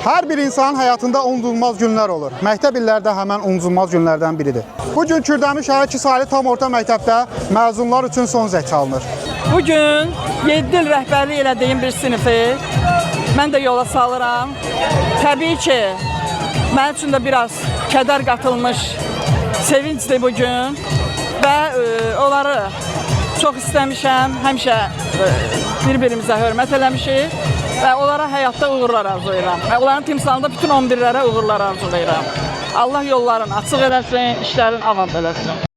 Hər bir insanın həyatında unudulmaz günlər olur. Məktəb illərdə həmən unudulmaz günlərdən biridir. Bugün Kürdəmir şəhər 2 saylı tam orta məktəbdə məzunlar üçün son zəng çalınır. Bugün 7 il rəhbərlik elədiyim bir sinifi mən də yola salıram. Təbii ki, mənim üçün də biraz kədər qatılmış sevincdir bugün və onları çox istəmişəm, həmişə bir-birimizə hörmət eləmişik və onlara həyatda uğurlar arzulayıram. Və onların timsalında bütün 11-lərə uğurlar arzulayıram. Allah yollarını açıq eləsin, işlərin avam eləsin.